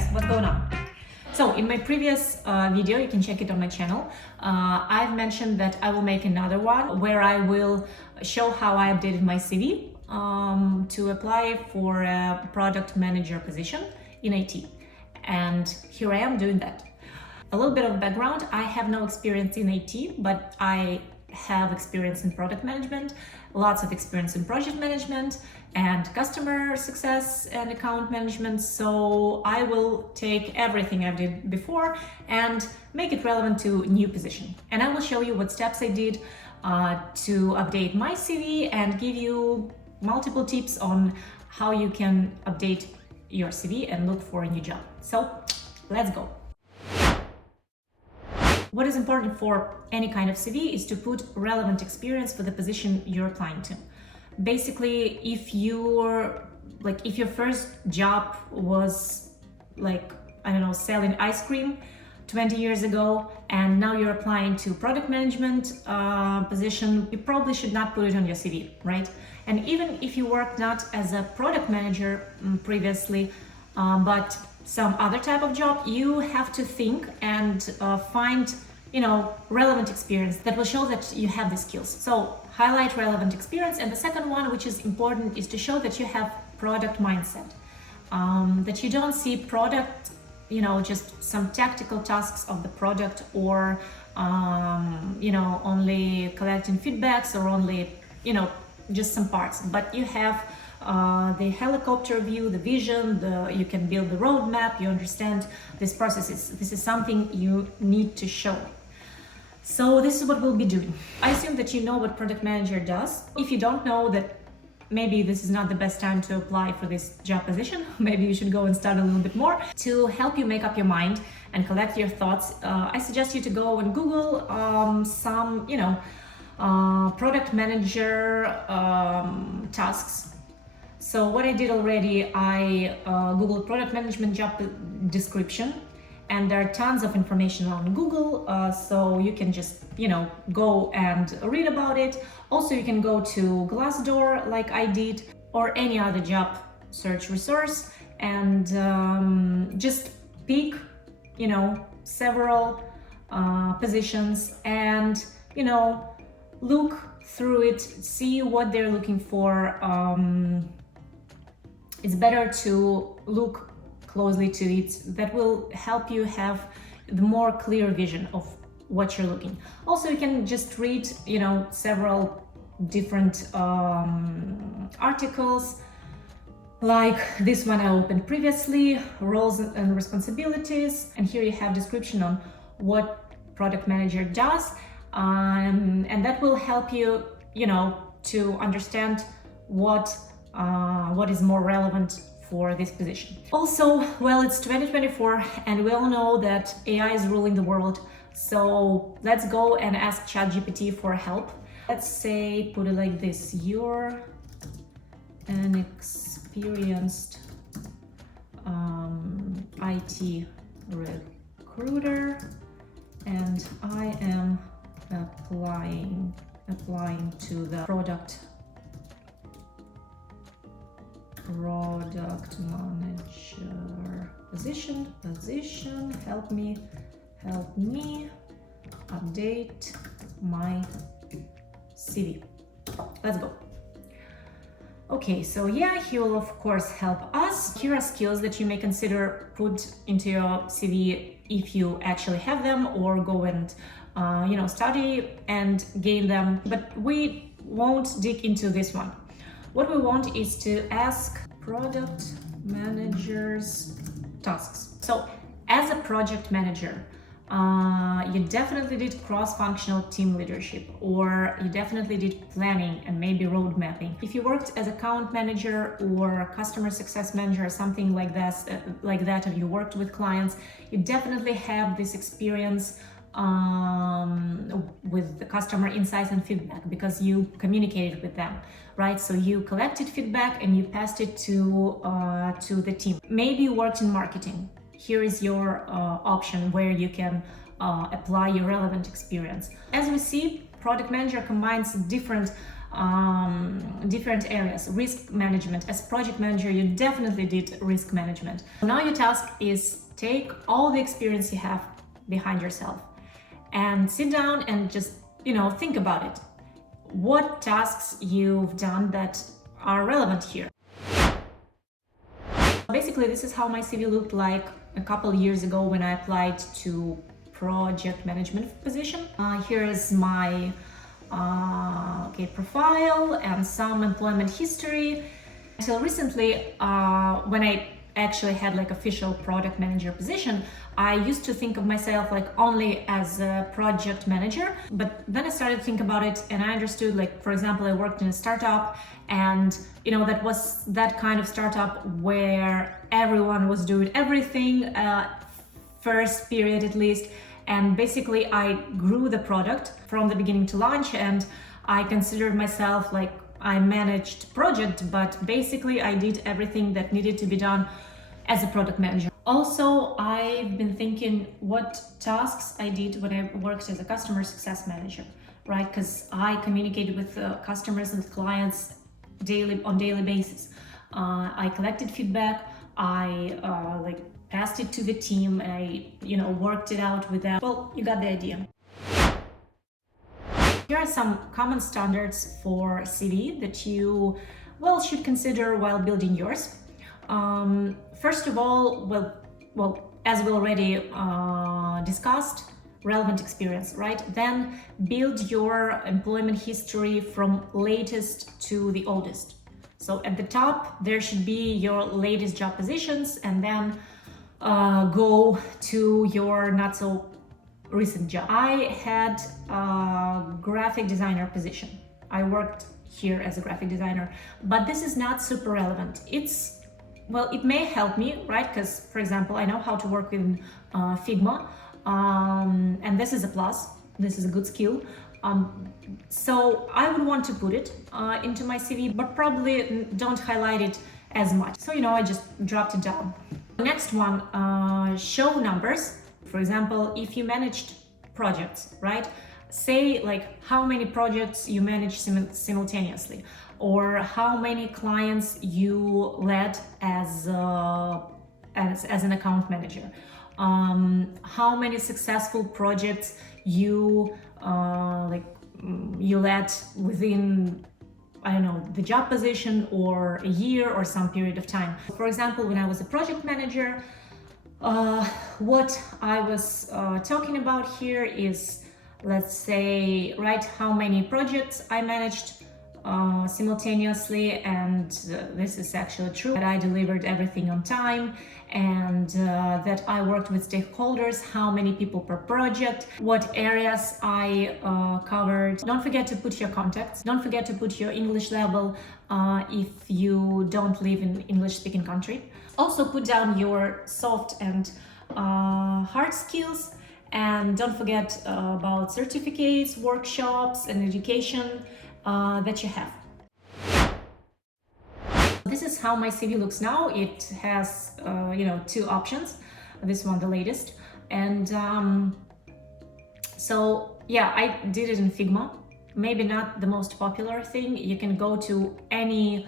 guys, what's going on? So in my previous video, you can check it on my channel, I've mentioned that I will make another one where I will show how I updated my CV to apply for a product manager position in IT. And here I am doing that. A little bit of background, I have no experience in IT, but I have experience in product management, lots of experience in project management and customer success and account management. So I will take everything I did before and make it relevant to new position. And I will show you what steps I did to update my CV and give you multiple tips on how you can update your CV and look for a new job. So let's go. What is important for any kind of CV is to put relevant experience for the position you're applying to. Basically, if your first job was selling ice cream 20 years ago, and now you're applying to product management position, you probably should not put it on your CV, right? And even if you worked not as a product manager previously, but some other type of job, you have to think and find relevant experience that will show that you have the skills. So highlight relevant experience. And the second one, which is important, is to show that you have product mindset, that you don't see product just some tactical tasks of the product, or only collecting feedbacks, or only just some parts, but you have the helicopter view, the vision, you can build the roadmap, you understand these processes. This is something you need to show. So this is what we'll be doing. I assume that you know what product manager does. If you don't know that, maybe this is not the best time to apply for this job position. Maybe you should go and study a little bit more. To help you make up your mind and collect your thoughts, I suggest you to go and Google some product manager tasks. So what I did already, I Googled product management job description, and there are tons of information on Google, so you can just go and read about it. Also, you can go to Glassdoor like I did, or any other job search resource, and just pick several positions and look through it, see what they're looking for. It's better to look closely to it. That will help you have the more clear vision of what you're looking. Also, you can just read, several different articles, like this one I opened previously, roles and responsibilities. And here you have description on what product manager does. And that will help you, to understand what is more relevant for this position. Also, well, it's 2024 and we all know that AI is ruling the world. So let's go and ask ChatGPT for help. Let's say, put it like this: you're an experienced IT recruiter, and I am applying to the product manager position. Help me update my CV. Let's go. Okay, so yeah, he will of course help us. Here are skills that you may consider put into your CV if you actually have them, or go and study and gain them. But we won't dig into this one. What we want is to ask product managers tasks. So as a project manager, you definitely did cross-functional team leadership, or you definitely did planning and maybe road mapping. If you worked as account manager or customer success manager or something like that, or you worked with clients, you definitely have this experience with the customer insights and feedback, because you communicated with them, right? So you collected feedback and you passed it to the team. Maybe you worked in marketing. Here is your option where you can apply your relevant experience. As we see, product manager combines different different areas. Risk management. As project manager, you definitely did risk management. Now your task is take all the experience you have behind yourself and sit down and just, think about it. What tasks you've done that are relevant here. Basically, this is how my CV looked like a couple years ago when I applied to project management position. Here is my profile and some employment history. Until recently, when I actually had like official product manager position, I used to think of myself like only as a project manager, but then I started to think about it and I understood, like, for example, I worked in a startup, and that was that kind of startup where everyone was doing everything, first period at least, and basically I grew the product from the beginning to launch, and I considered myself like I managed project, but basically I did everything that needed to be done as a product manager. Also, I've been thinking what tasks I did when I worked as a customer success manager, right? Because I communicated with customers and clients on daily basis. I collected feedback, I passed it to the team, and I worked it out with them. Well, you got the idea. Here are some common standards for CV that you should consider while building yours. First of all, as we already discussed, relevant experience, right? Then build your employment history from latest to the oldest. So at the top, there should be your latest job positions, and then go to your not so recent job. I had a graphic designer position. I worked here as a graphic designer, but this is not super relevant. It may help me, right? Because, for example, I know how to work with Figma, and this is a plus. This is a good skill. So I would want to put it into my CV, but probably don't highlight it as much. So, I just dropped it down. The next one, show numbers. For example, if you managed projects, right? Say like how many projects you manage simultaneously, or how many clients you led as an account manager, how many successful projects you led within, I don't know, the job position, or a year or some period of time. For example, when I was a project manager, what I was talking about here is, let's say, right, how many projects I managed simultaneously, and this is actually true, that I delivered everything on time, and that I worked with stakeholders, how many people per project, what areas I covered. Don't forget to put your contacts, don't forget to put your English level if you don't live in English-speaking country. Also put down your soft and hard skills, and don't forget about certificates, workshops, and education that you have. This is how my CV looks now. It has, two options. This one, the latest. And I did it in Figma. Maybe not the most popular thing. You can go to any,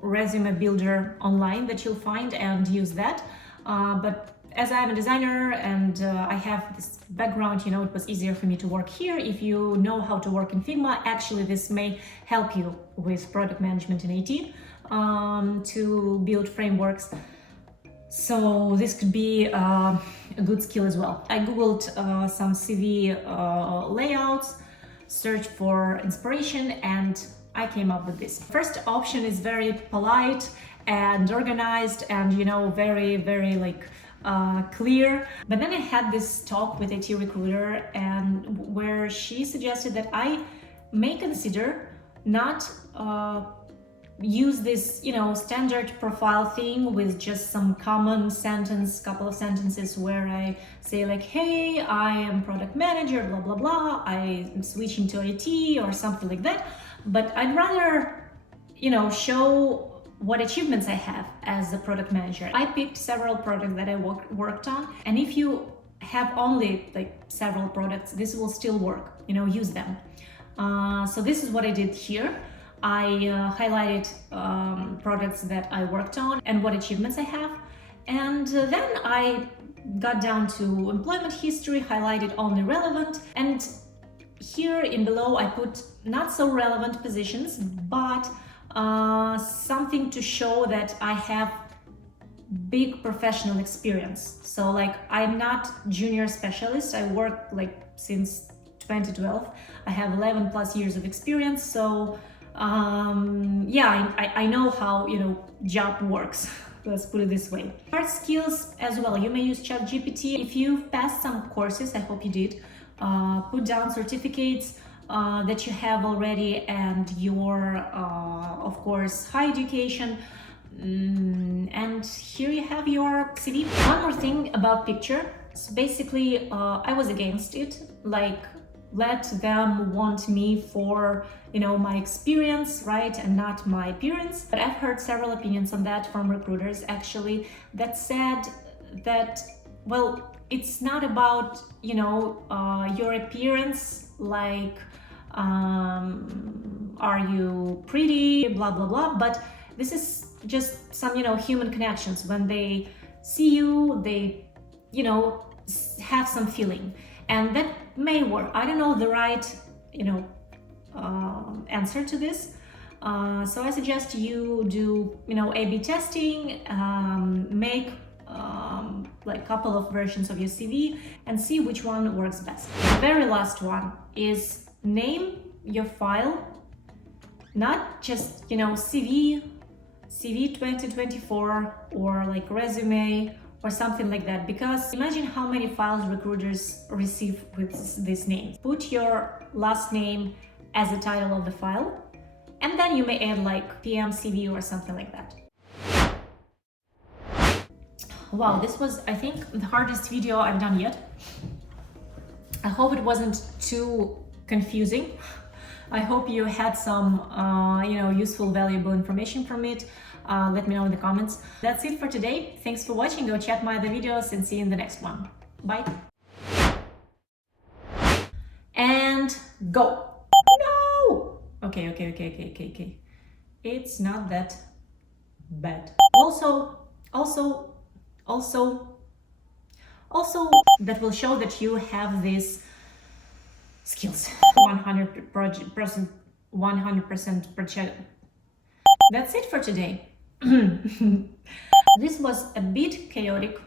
resume builder online that you'll find and use that. But as I'm a designer and I have this background, it was easier for me to work here. If you know how to work in Figma, actually this may help you with product management in IT to build frameworks. So this could be a good skill as well. I googled some CV layouts, searched for inspiration, and I came up with this. First option is very polite and organized and, very, very clear. But then I had this talk with IT recruiter, and where she suggested that I may consider not use this, standard profile thing with just some common sentence, couple of sentences where I say like, hey, I am product manager, blah, blah, blah. I'm switching to IT or something like that. But I'd rather, show what achievements I have as a product manager. I picked several products that I worked on, and if you have only several products, this will still work. use them. So this is what I did here. I highlighted projects that I worked on and what achievements I have. And then I got down to employment history, highlighted only relevant. And here in below, I put not so relevant positions, but something to show that I have big professional experience. So like, I'm not junior specialist. I work like since 2012. I have 11 plus years of experience. So yeah, I know how, job works. Let's put it this way. Hard skills as well. You may use ChatGPT. If you've passed some courses, I hope you did, put down certificates that you have already and your, of course, high education. And here you have your CV. One more thing about picture. So basically, I was against it. Like, let them want me for, my experience, right, and not my appearance. But I've heard several opinions on that from recruiters, actually, that said that, well, it's not about, your appearance, like, are you pretty, blah, blah, blah, but this is just some, human connections. When they see you, they, have some feeling, and that may work. I don't know the right, answer to this. So I suggest you do, A/B testing, make like a couple of versions of your CV and see which one works best. The very last one is name your file, not just, CV 2024 or like resume or something like that, because imagine how many files recruiters receive with this name. Put your last name as the title of the file, and then you may add like PM CV or something like that. Wow, this was, I think, the hardest video I've done yet. I hope it wasn't too confusing. I hope you had some, useful, valuable information from it. Let me know in the comments. That's it for today. Thanks for watching. Go check my other videos and see you in the next one. Bye. And go. No! Okay. It's not that bad. Also, that will show that you have these skills. 100% project. That's it for today. This was a bit chaotic.